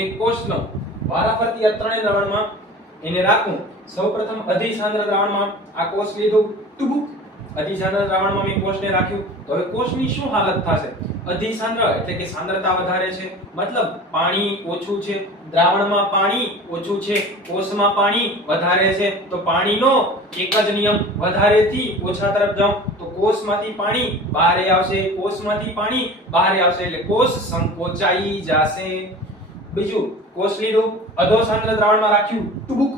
હું એક કોષનો વારાફરતી આ ત્રણેય દ્રાવણમાં એને રાખું. સૌપ્રથમ અધિસાંદ્ર દ્રાવણમાં આ કોષ લીધું, ટુબુક અધિસાંદ્ર દ્રાવણમાં મેં કોષને રાખ્યું. તો હવે કોષની શું હાલત થશે? અધિસાંદ્ર એટલે કે સાંદ્રતા વધારે છે, મતલબ પાણી ઓછું છે, દ્રાવણમાં પાણી ઓછું છે, કોષમાં પાણી વધારે છે. તો પાણીનો એક જ નિયમ, વધારેથી ઓછા તરફ જાઉં તો કોષમાંથી પાણી બહાર આવશે, કોષમાંથી પાણી બહાર આવશે એટલે કોષ સંકોચાઈ જશે. બીજું કોષ લીધું, અધોસાંદ્ર દ્રાવણમાં રાખ્યું, ટુબુક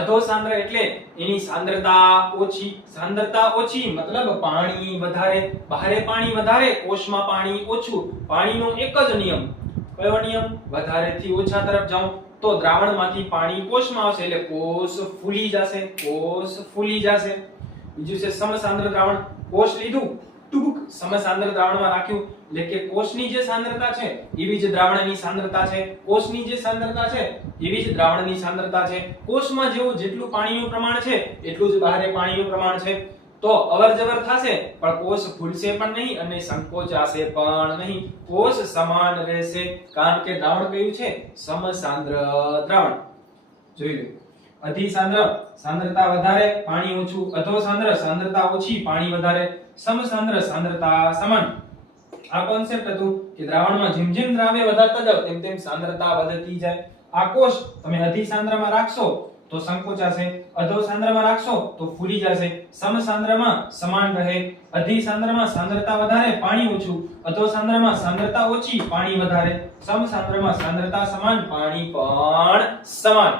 અધોસાંદ્ર એટલે એની સાંદ્રતા ઓછી, સાંદ્રતા ઓછી મતલબ પાણી વધારે, બહારે પાણી વધારે, કોષમાં પાણી ઓછું. પાણીનો એક જ નિયમ, કયો નિયમ? વધારેથી ઓછા તરફ જાઉં તો દ્રાવણમાંથી પાણી કોષમાં આવશે એટલે કોષ ફૂલી જશે, કોષ ફૂલી જશે. બીજું છે સમસાંદ્ર દ્રાવણ, કોષ લીધું, ટૂંક સમસાંદ્ર દ્રાવણમાં રાખ્યું એટલે કે કોષની જે સાંદ્રતા છે એવી જ દ્રાવણની સાંદ્રતા છે, કોષની જે સાંદ્રતા છે એવી જ દ્રાવણની સાંદ્રતા છે. કોષમાં જેવું જેટલું પાણીનું પ્રમાણ છે એટલું જ બહાર પાણીનું પ્રમાણ છે. તો અવરજવર થશે પણ કોષ ફૂલશે પણ નહીં અને સંકોચાશે પણ નહીં, કોષ સમાન રહેશે કારણ કે દ્રાવણ કયું છે? સમસાંદ્ર દ્રાવણ. જોઈ લો, અધિસાંદ્ર સાંદ્રતા વધારે, પાણી ઓછું, અધોસાંદ્ર સાંદ્રતા ઓછી, પાણી વધારે, સમસાંદ્ર સાંદ્રતા સમાન. આ કોન્સેપ્ટ હતું કે દ્રાવણમાં જેમ જેમ દ્રાવ્ય વધારતા જાવ તેમ તેમ સાંદ્રતા વધતી જાય. આ કોષ તમે અધિસાંદ્રમાં રાખશો તો સંકોચાશે, અધોસાંદ્રમાં રાખશો તો ફૂલી જશે. સમસાંદ્રમાં સમાન રહે, અધિસાંદ્રમાં સાંદ્રતા વધારે, પાણી ઓછું, અધોસાંદ્રમાં સાંદ્રતા ઓછી, પાણી વધારે, સમસાંદ્રમાં સાંદ્રતા સમાન, પાણી પણ સમાન.